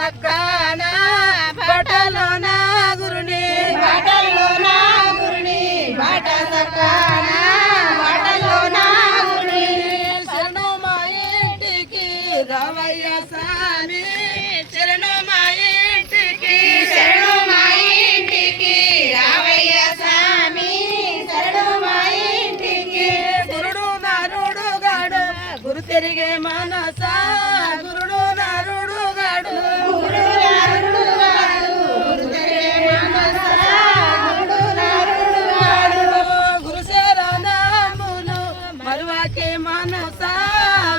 సక్కాన బటలో నా గురుని బాట సక్కాన బటలో నా గురుని శరణు మా ఇంటికి రావయ్య స్వామి శరణు మా ఇంటికి శరణు మా ఇంటికి రావయ్య స్వామి శరణు మా ఇంటికి గురుడు నారుడు గాడు గురు తిరిగే మనస గురుడు నారుడు గాడు గురు నారుడు గాడు గురు తిరిగే మనస గురుడు నారుడు గాడు గురు శరణములు మరువాకే మనస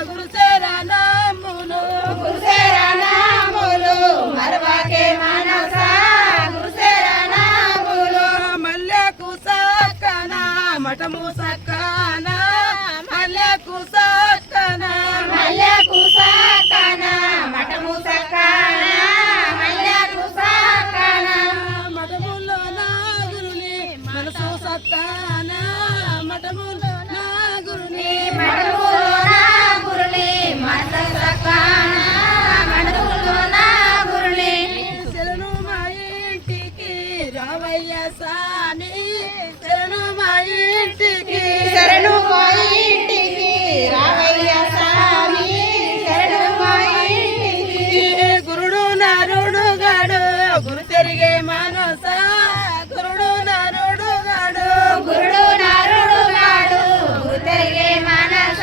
గురు శరణములు మరువాకే మనస గురు శరణములు మల్లెకు సక్కన మఠము సక్కన మల్లెకు సక్కన మఠము సక్కన మల్లెకు సక్కన మఠములో నా గురుని మనసు సక్కన మఠములో నా గురుని మఠములో నా గురుని మనసు సక్కన మఠములో నా గురుని శరణు మా ఇంటికి రావయ్య స్వామి శరణు మా ఇంటికి శరణు మా ఇంటికి రావయ్య స్వామి శరణు మా ఇంటికి గురుడు నారుడు గాడు గురు తిరిగే మనస గురుడు నారుడు గాడు గురుడు నారుడు గాడు గురు తిరిగే మనస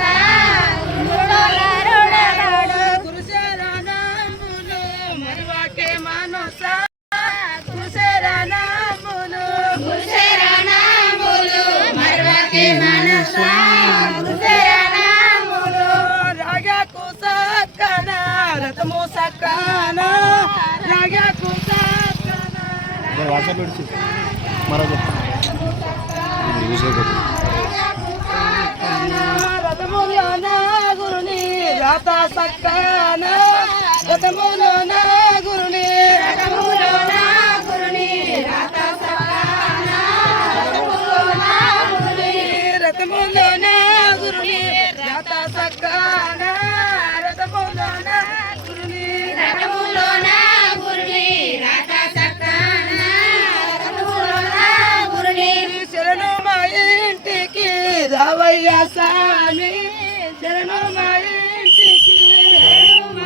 గురుడు నారుడు గాడు గురు శరణములు మరువాకే మనస గురు శరణములు మరువాకే మనస గురు శరణములు రాగకు సక్కన రథము సక్కన రాగకు సక్కన వాట్సాప్ పెట్టి మరో రథములో నా గురుని రాత సక్కన రథములో నా గురుని రాత సక్కన రథములో నా గురుని రథములో నా గురుని రాత సక్కన రథములో నా గురుని రథములో నా గురుని రాత సక్కన రథములో నా గురుని శరణు మా ఇంటికి రావయ్య స్వామి శరణు